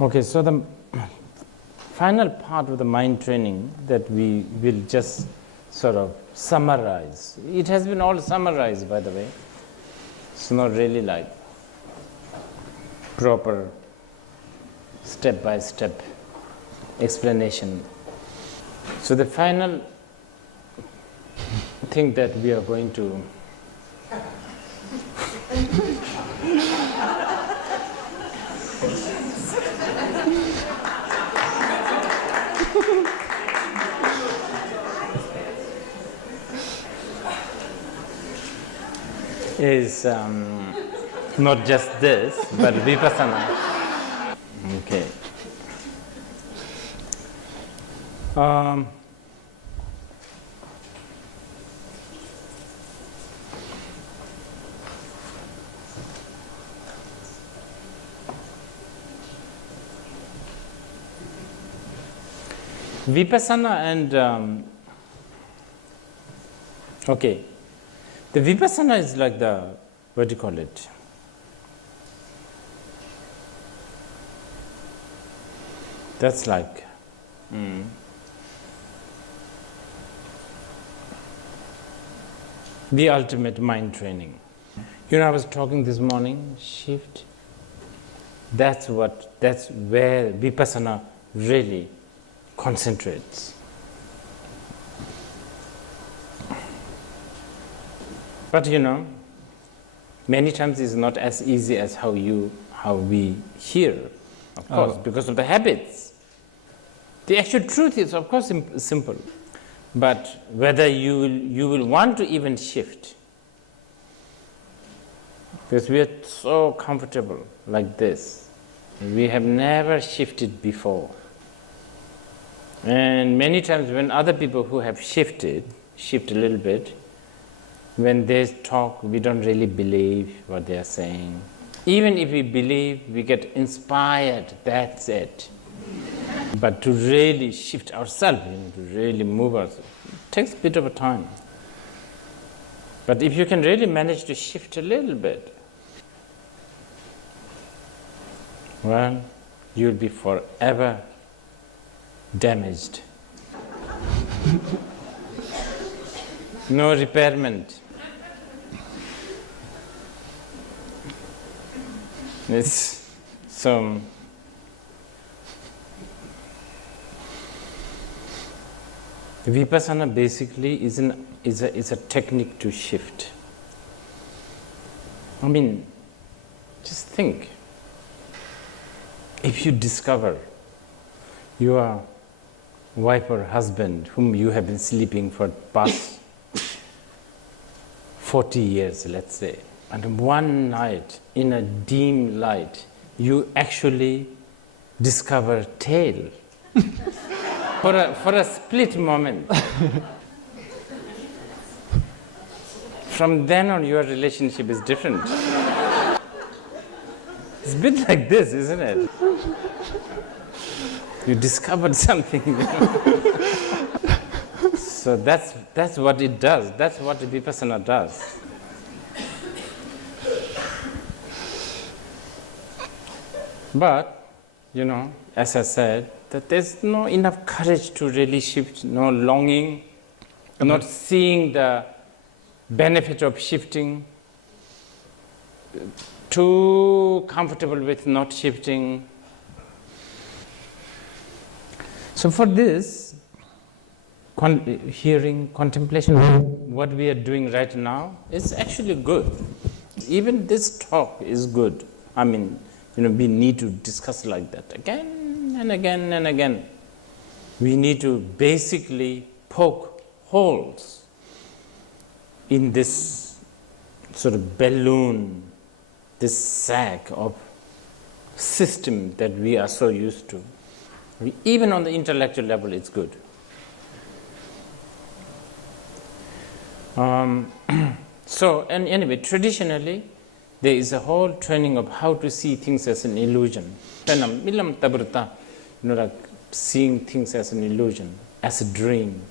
Okay, so the final part of the mind training that we will just sort of summarize. It has been all summarized, by the way. It's not really like proper step-by-step explanation. So the final thing that we are going to is not just this, but vipassana. Okay. Vipassana and okay, the vipassana is like the, what do you call it? That's like the ultimate mind training. You know, I was talking this morning, shift. That's where vipassana really concentrates. But you know, many times it's not as easy as how we hear, of course, because of the habits. The actual truth is, of course, simple. But whether you will want to even shift, because we are so comfortable like this. We have never shifted before. And many times when other people who have shift a little bit, when they talk, we don't really believe what they are saying. Even if we believe, we get inspired, that's it. But to really shift ourselves, to really move ourselves, it takes a bit of a time. But if you can really manage to shift a little bit, well, you'll be forever damaged. No repairment. It's some vipassana basically is a technique to shift. I mean, just think. If you discover your wife or husband whom you have been sleeping for past 40 years, let's say, and one night in a dim light you actually discover tail for a split moment. From then on your relationship is different. It's a bit like this, isn't it? You discovered something. So that's what it does. That's what vipassana does. But, you know, as I said, that there's no enough courage to really shift, no longing, not seeing the benefit of shifting, too comfortable with not shifting. So for this, hearing, contemplation, what we are doing right now is actually good. Even this talk is good. I mean, you know, we need to discuss like that again and again and again. We need to basically poke holes in this sort of balloon, this sack of system that we are so used to. Even on the intellectual level, it's good. So, and anyway, traditionally, there is a whole training of how to see things as an illusion. You know, like seeing things as an illusion, as a dream.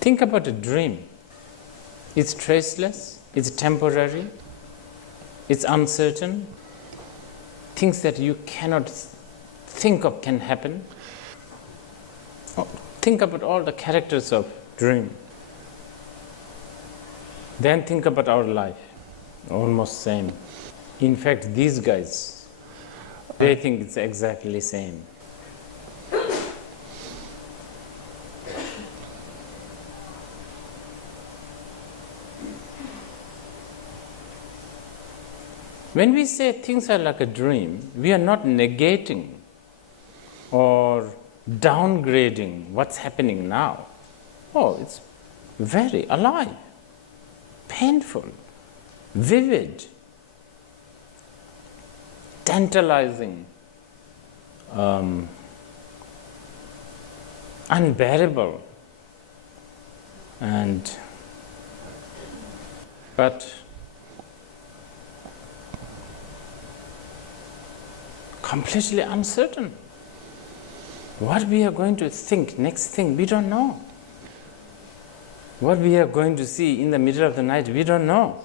Think about a dream. It's traceless, it's temporary, it's uncertain. things that you cannot think of can happen. Think about all the characters of dream. Then think about our life. Almost same. In fact, these guys, they think it's exactly same. When we say things are like a dream, we are not negating or downgrading what's happening now. Oh, it's very alive, painful, vivid, tantalizing, unbearable, but completely uncertain. What we are going to think next thing, we don't know. What we are going to see in the middle of the night, we don't know.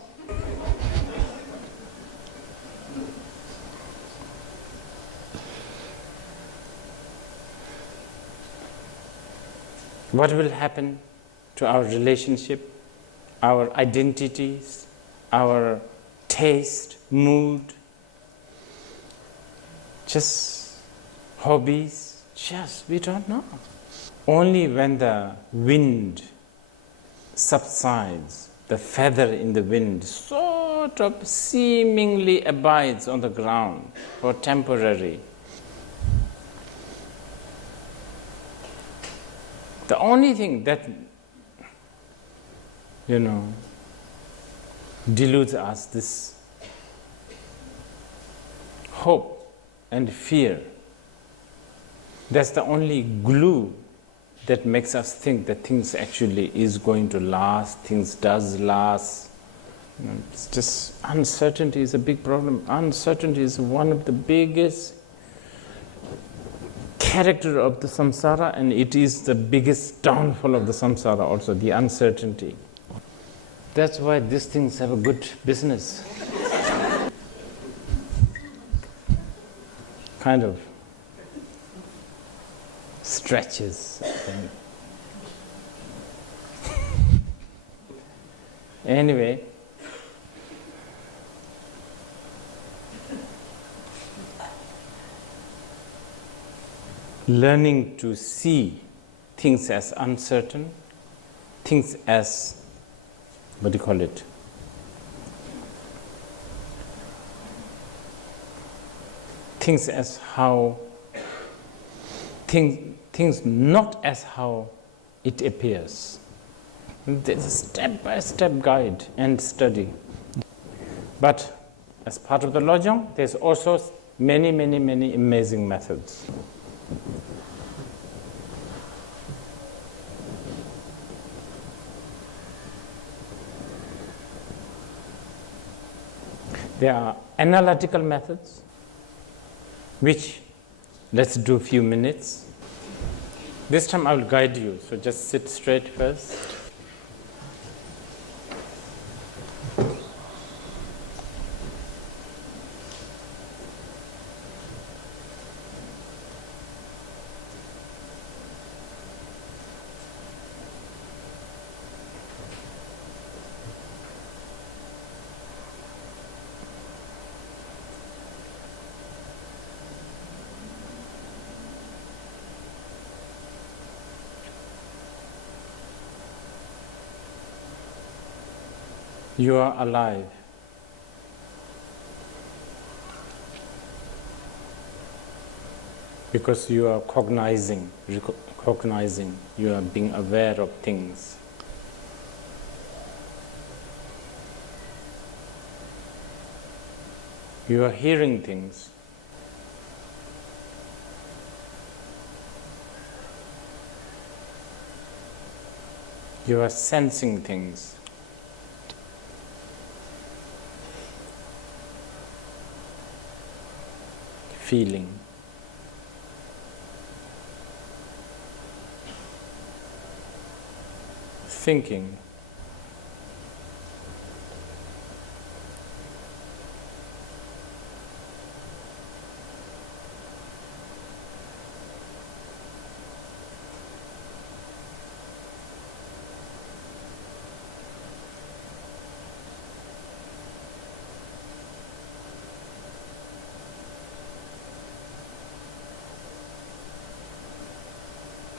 What will happen to our relationship, our identities, our taste, mood, just hobbies, just we don't know. Only when the wind subsides, the feather in the wind sort of seemingly abides on the ground for temporary. The only thing that, deludes us, this hope and fear, that's the only glue that makes us think that things actually is going to last, things does last. It's just uncertainty is a big problem. Uncertainty is one of the biggest character of the samsara, and it is the biggest downfall of the samsara also, the uncertainty. That's why these things have a good business. Kind of stretches. Anyway, learning to see things as uncertain, things as, things as how, things not as how it appears. There's a step-by-step guide and study. But as part of the Lojong, there's also many amazing methods. There are analytical methods, which let's do a few minutes. This time I will guide you, so just sit straight first. You are alive. Because you are cognizing, you are being aware of things. You are hearing things. You are sensing things. Feeling. Thinking.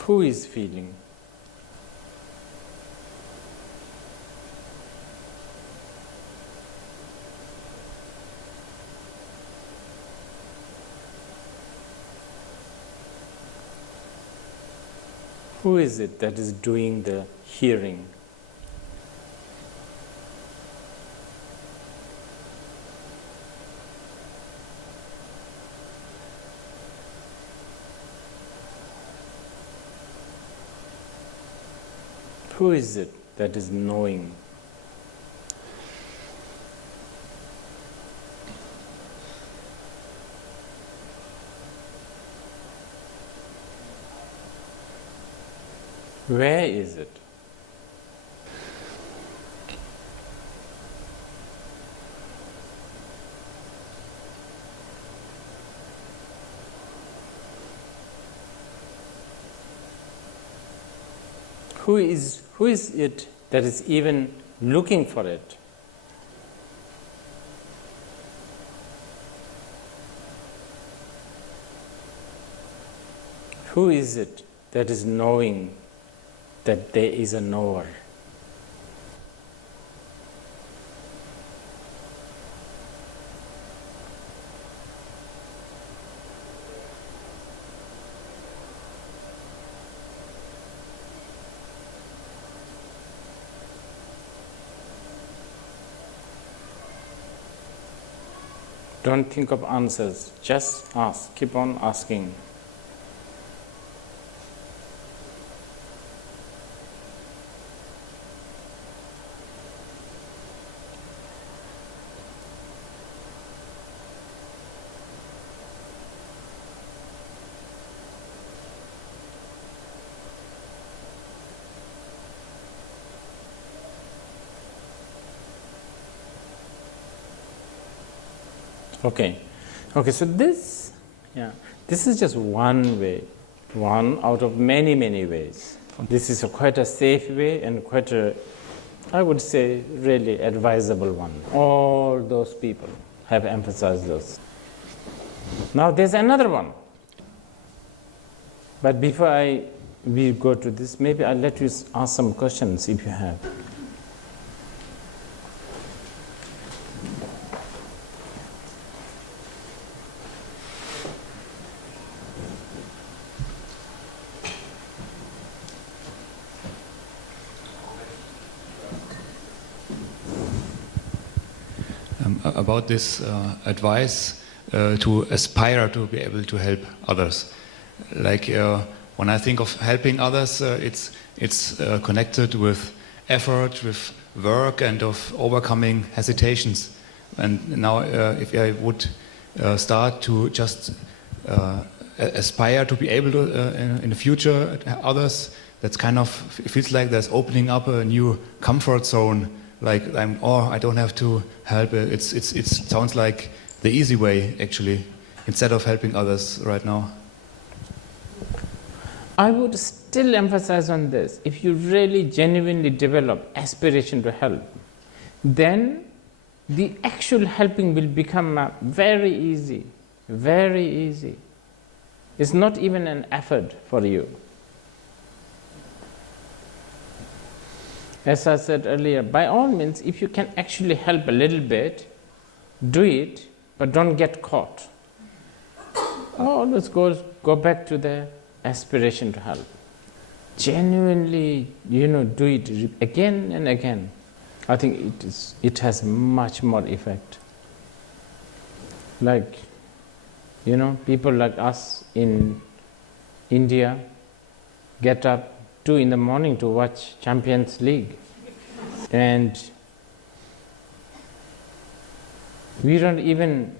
Who is feeling? Who is it that is doing the hearing? Who is it that is knowing? Where is it? Who is it that is even looking for it? Who is it that is knowing that there is a knower? Don't think of answers, just ask, keep on asking. Okay, so this is just one way, one out of many ways. This is quite a safe way and quite a, I would say, really advisable one. All those people have emphasized those. Now there's another one. But before we go to this, maybe I'll let you ask some questions if you have. About this advice to aspire to be able to help others. Like when I think of helping others, it's connected with effort, with work, and of overcoming hesitations. And now, if I would start to just aspire to be able to, in the future, others, that's kind of, it feels like there's opening up a new comfort zone. Like I don't have to help. It sounds like the easy way, actually, instead of helping others right now. I would still emphasize on this. If you really genuinely develop aspiration to help, then the actual helping will become very easy, very easy. It's not even an effort for you. As I said earlier, by all means, if you can actually help a little bit, do it, but don't get caught. Always go back to the aspiration to help. Genuinely, do it again and again. I think it has much more effect. Like, people like us in India get up 2 in the morning to watch Champions League, and we don't even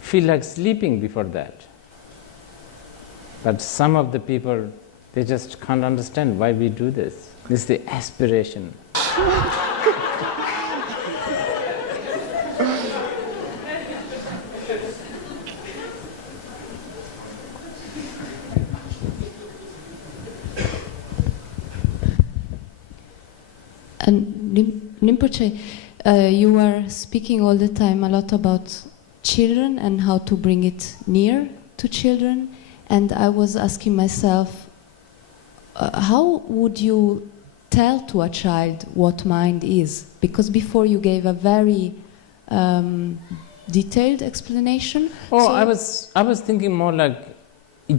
feel like sleeping before that. But some of the people, they just can't understand why we do this. This is the aspiration. And Rinpoche, you are speaking all the time a lot about children and how to bring it near to children. And I was asking myself, how would you tell to a child what mind is? Because before you gave a very detailed explanation. Oh, so I was thinking more like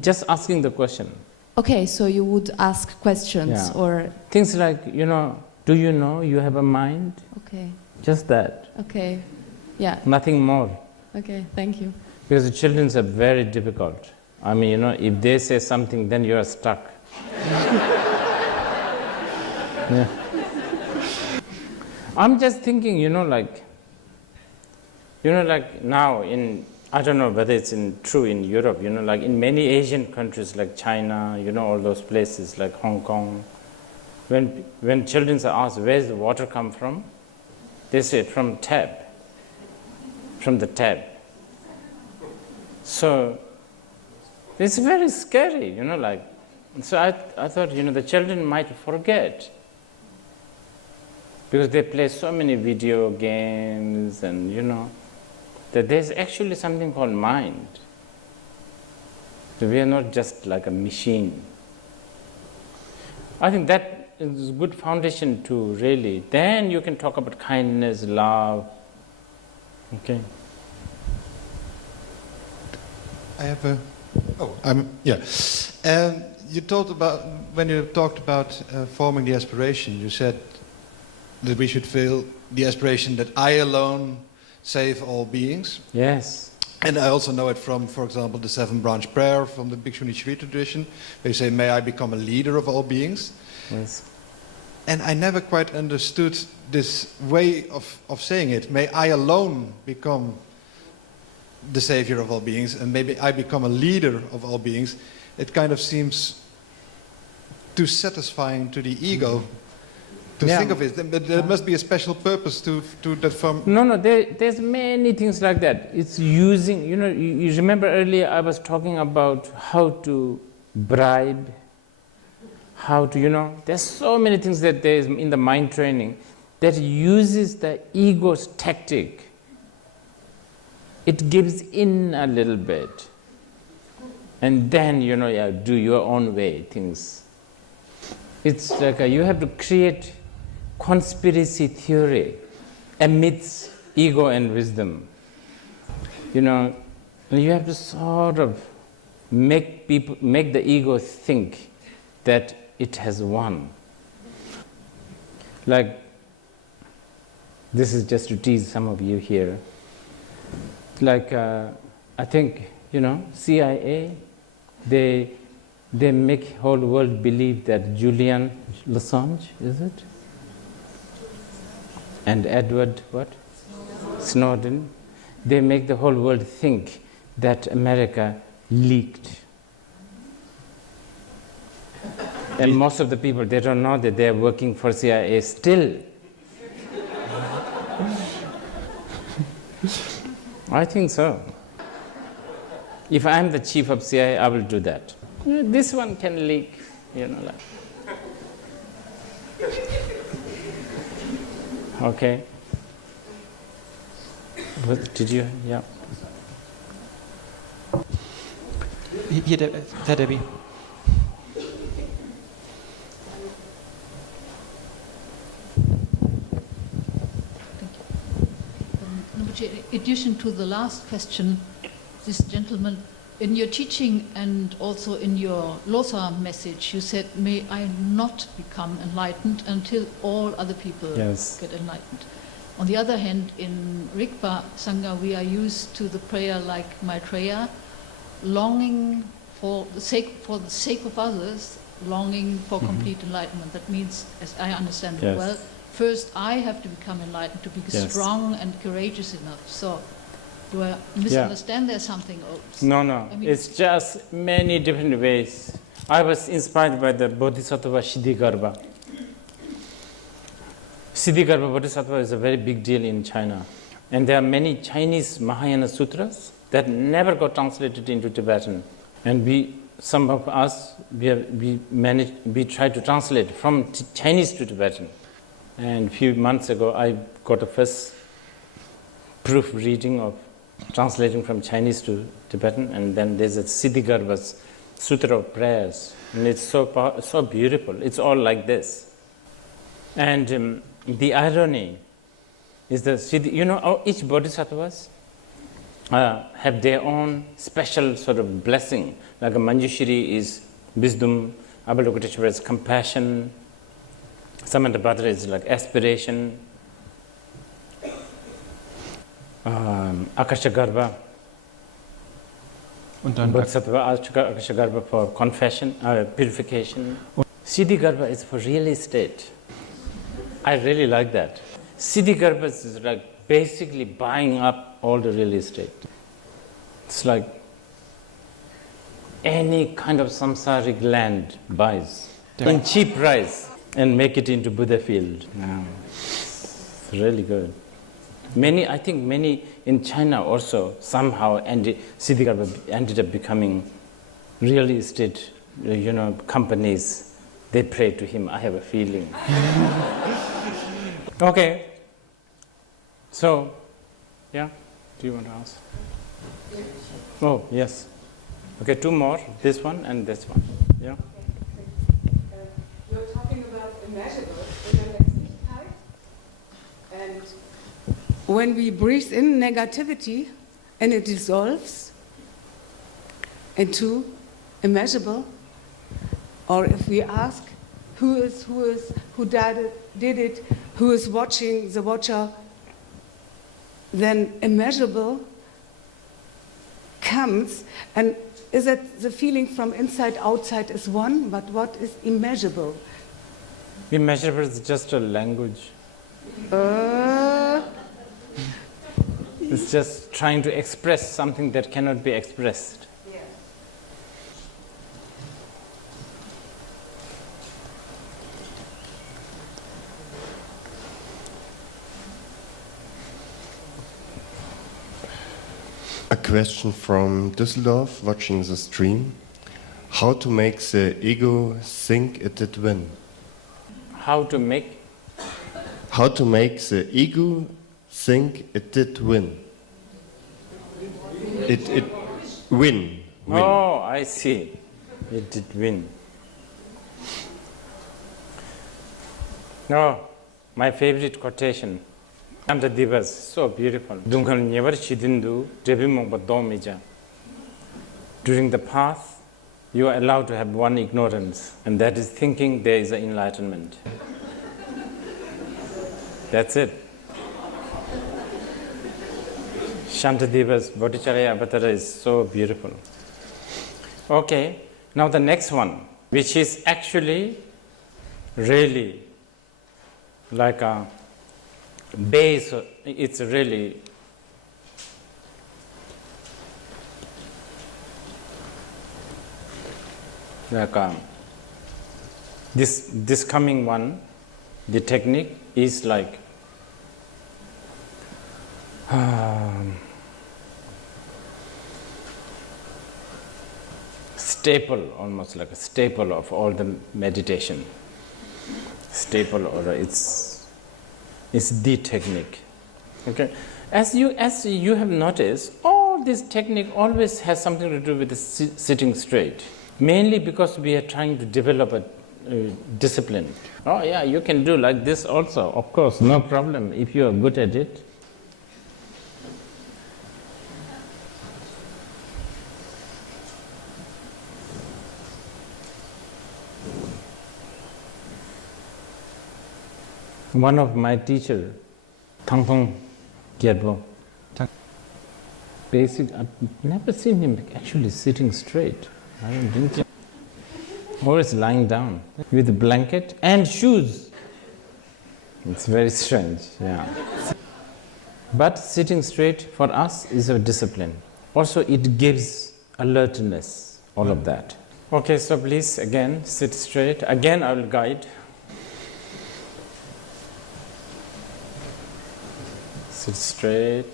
just asking the question. Okay, so you would ask questions Yeah. or... Things like, you know, do you know you have a mind? Okay, Just that. okay, yeah, Nothing more. okay, thank you. Because the children are very difficult. I mean, you know, if they say something, then you are stuck. Yeah. I'm just thinking, you know, like now in, I don't know whether it's true in Europe, you know, like in many Asian countries like China, you know, all those places like Hong Kong, when children are asked, where does the water come from? They say, from the tap. So, it's very scary, you know, like, so I thought, you know, the children might forget because they play so many video games and, you know, that there's actually something called mind. So we are not just like a machine. I think that is a good foundation to really, then you can talk about kindness, love, okay. I have a. Oh, yeah. You talked about when you talked about forming the aspiration. You said that we should feel the aspiration that I alone save all beings. Yes. And I also know it from, for example, the 7-branch prayer from the Bhikshuni Sri tradition. They say, "May I become a leader of all beings." Yes. And I never quite understood this way of saying it. May I alone become the savior of all beings, and maybe I become a leader of all beings. It kind of seems too satisfying to the ego to think of it. But there must be a special purpose to that form. No, there's many things like that. It's using, you know, you remember earlier I was talking about how to bribe, how to, you know, there's so many things that there is in the mind training that uses the ego's tactic. It gives in a little bit, and then, you know, you do your own way things. It's like you have to create conspiracy theory amidst ego and wisdom. You know, you have to sort of make the ego think that it has won. Like, this is just to tease some of you here. Like, I think, you know, CIA, they make whole world believe that Julian Assange, is it? And Edward, what? Snowden. They make the whole world think that America leaked. And most of the people, they don't know that they're working for CIA still. I think so. If I'm the chief of CIA, I will do that. This one can leak, you know. Like. Okay. What did you? Yeah. Hier, der Debbie. In addition to the last question, this gentleman, in your teaching and also in your Losa message, you said, "May I not become enlightened until all other people get enlightened." On the other hand, in Rigpa Sangha, we are used to the prayer like Maitreya, longing for the sake of others, longing for complete enlightenment. That means, as I understand it well, first I have to become enlightened to be strong and courageous enough. So, do I misunderstand there's something else? No, I mean, it's just many different ways. I was inspired by the Bodhisattva Siddhigarbha. Siddhigarbha Bodhisattva is a very big deal in China. And there are many Chinese Mahayana sutras that never got translated into Tibetan. And some of us, we tried to translate from Chinese to Tibetan. And a few months ago, I got a first proof reading of translating from Chinese to Tibetan, and then there's a Siddhigarbha's sutra of prayers, and it's so beautiful. It's all like this. And the irony is that, you know, each bodhisattvas have their own special sort of blessing. Like a Manjushri is wisdom, Avalokiteshvara is compassion, Samantabhadra is like aspiration, Akashagarbha, Und dann Bodhisattva Akashagarbha for confession, purification. Siddhigarbha is for real estate. I really like that. Siddhigarbha is like basically buying up all the real estate. It's like any kind of samsaric land buys in cheap price and make it into Buddha field. It's really good. I think many in China also somehow Siddhigarbha ended up becoming real estate, companies. They pray to him, I have a feeling. Okay. So, yeah, do you want to ask? Oh, yes. Okay, two more, this one and this one. Yeah. You're talking about immeasurable in the Letztlichkeit. And when we breathe in negativity and it dissolves into immeasurable, or if we ask who did it, who is watching the watcher, then immeasurable comes. And is it the feeling from inside outside is one, but what is immeasurable? Immeasurable is just a language. It's just trying to express something that cannot be expressed. Yes. A question from Düsseldorf, watching the stream. How to make the ego think it did win? How to make the ego think it did win? It win. Oh, I see. It did win. No, my favorite quotation. Under Divas, so beautiful. During the path, you are allowed to have one ignorance, and that is thinking there is an enlightenment. That's it. Shantadevas Bhattacharya Avatara is so beautiful. Okay, now the next one, which is actually really like a base, it's really like this coming one, the technique is like staple, almost like a staple of all the meditation. Staple, or it's the technique. Okay, as you have noticed, all this technique always has something to do with the sitting straight. Mainly because we are trying to develop a discipline. Oh yeah, you can do like this also. Of course, no problem if you are good at it. One of my teacher, Thangpong Gyalpo, I've never seen him actually sitting straight. I don't think so. Always lying down with a blanket and shoes. It's very strange, yeah. But sitting straight for us is a discipline. Also, it gives alertness, all of that. Okay, so please again sit straight. Again, I will guide. Sit straight.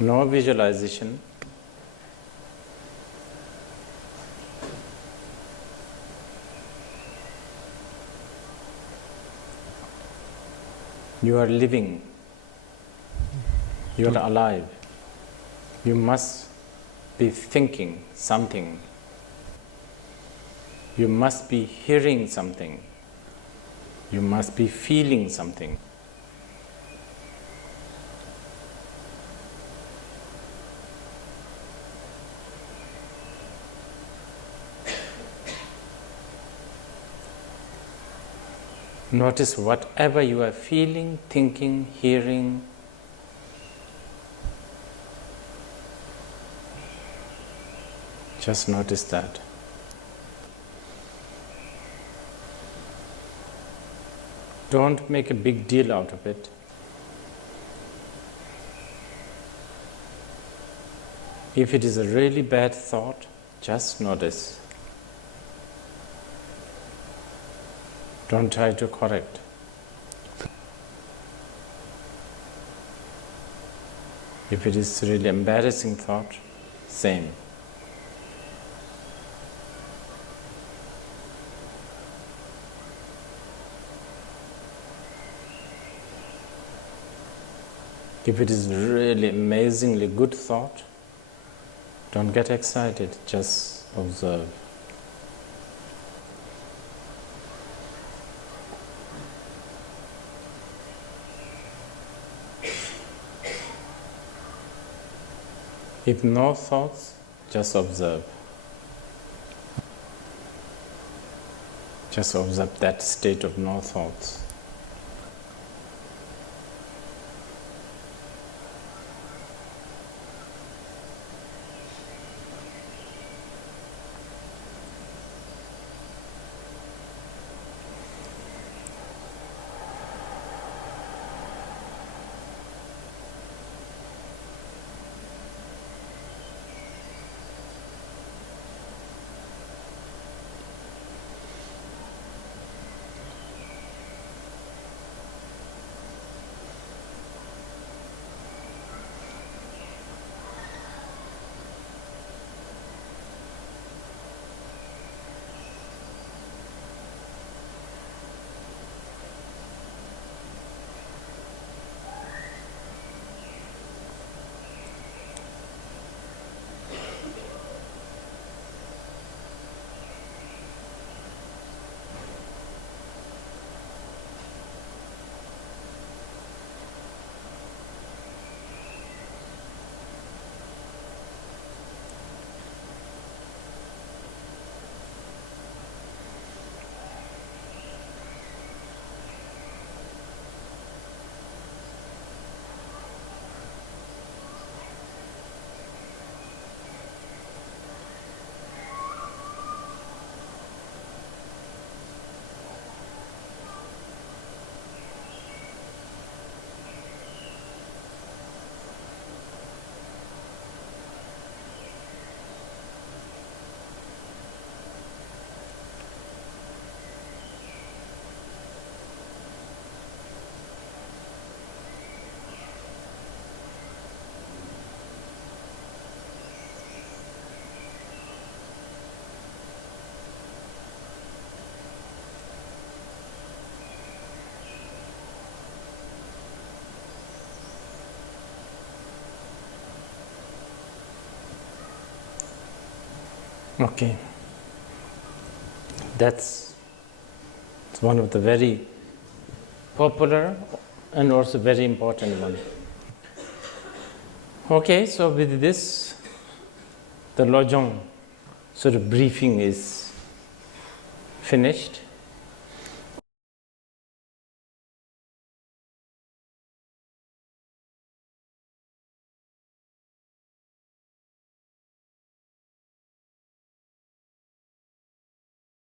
No visualization. You are living. You are alive. You must be thinking something. You must be hearing something. You must be feeling something. Notice whatever you are feeling, thinking, hearing. Just notice that. Don't make a big deal out of it. If it is a really bad thought, just notice. Don't try to correct. If it is a really embarrassing thought, same. If it is really amazingly good thought, don't get excited, just observe. If no thoughts, just observe. Just observe that state of no thoughts. Okay, that's one of the very popular and also very important one. Okay, so with this, the Lojong sort of briefing is finished.